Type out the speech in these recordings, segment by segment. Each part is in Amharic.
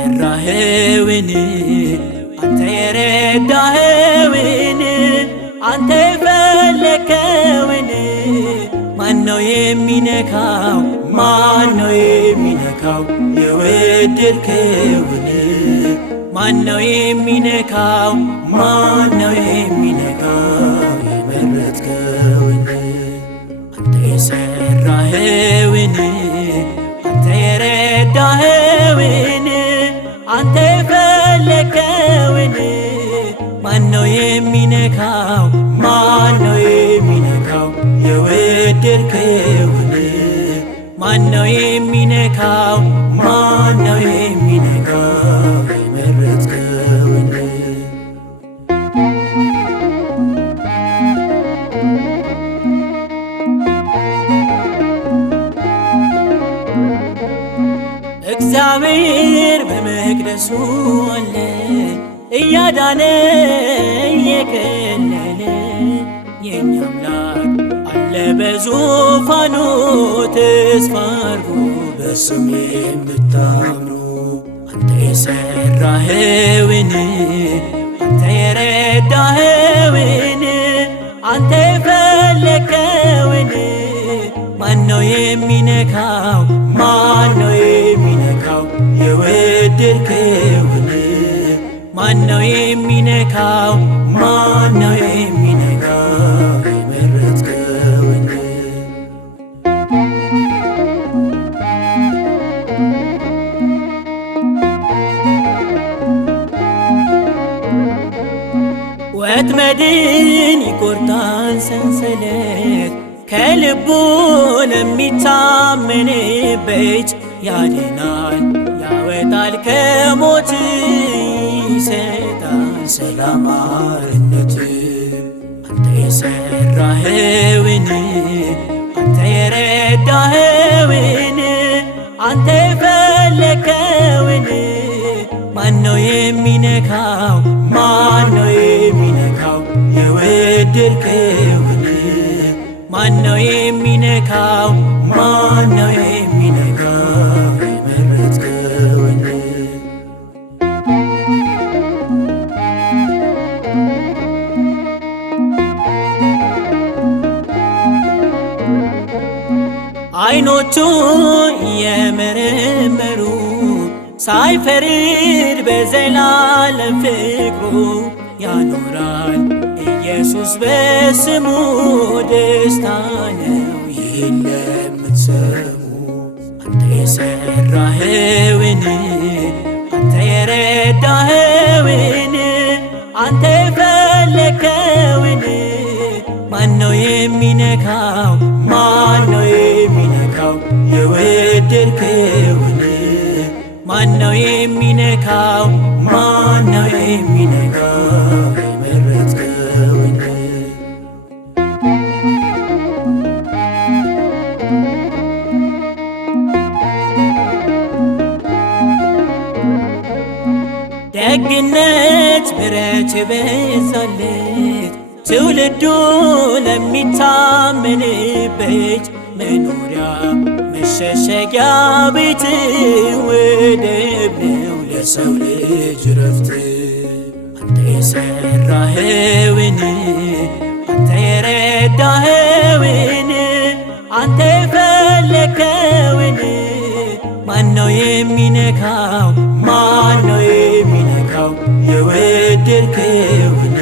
የሰራኸውን አንተ የረዳኸውን አንተ የፈለከውን ማነው የሚነካው? ማነው የሚነካው? የወደድከውን ማነው የሚነካው? ማነው የሚነካው? የመረጥከውን አንተ የሰራኸውን አንተ የረዳኸውን አንተ የፈለከውን ማነው የሚነካው? ማነው የሚነካው? የወደድከውን ማነው የሚነካው? ማነው የሚነካው? የመረጥከውን እግዚአብሔር በመቅደሱ አለ እያዳነ እየከለለ የኛ አምላክ አለ በዙፋኑ ተስፋ አድርጉ በስሙ የምታምኑ አንተ የሰራኸውን አንተ የረዳኸውን አንተ የፈለከውን ማነው የሚነካው? ማነው የሚነካው? የወደድከውን ማነው የሚነካው? ማነው የሚነካው? የመረጥከውን ወጥመድን ይቆርጣል ሰንሰለት ከልቡ ለሚታመንበት ያድናል ያወጣል ከሞት ይሰጣል ሰላም አርነት አንተ የሰራኸውን አንተ የረዳኸውን አንተ የፈለከውን ማነው የሚነካው? ማነው የሚነካው? የወደድከውን ማነው የሚነካው? ማነው የሚነካው? የመረጥከውን አይኖቹ የመረመሩ ሳይፈርድ በዘላለም ፍቅሩ ያኖራል ኢየሱስ በስሙ ደስታ ነው ይህን ለምትሰሙ አንተ የሰራኸውን አንተ የረዳኸውን አንተ የፈለከውን ማነው የሚነካው? ማነው የሚነካው? የወደድከውን ማነው የሚነካው? ማነው የሚነካው? የመረጥከውን ደግነት ምሕረት የበዛለት ትውልዱ ለሚታመንበት መኖሪያ መሸሸጊያ ቤት ወደብ ነው ለሰው ልጅ ረፍት አንተ የሰራኸውን አንተ የረዳኸውን አንተ የፈለከውን ማነው የሚነካው? ማነው የሚነካው? የወደድከውን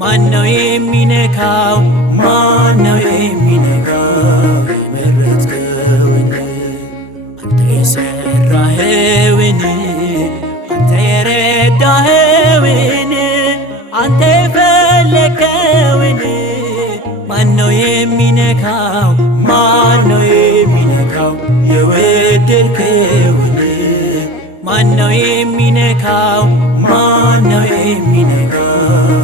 ማነው የሚነካው? ማነው የሚነካው? የመረጥከውን አንተ የሰራኸውን አንተ የረዳኸውን አንተ የሚነካው? ማነው የሚነካው? የወደድከውን ማነው የሚነካው? ማነው የሚነካው?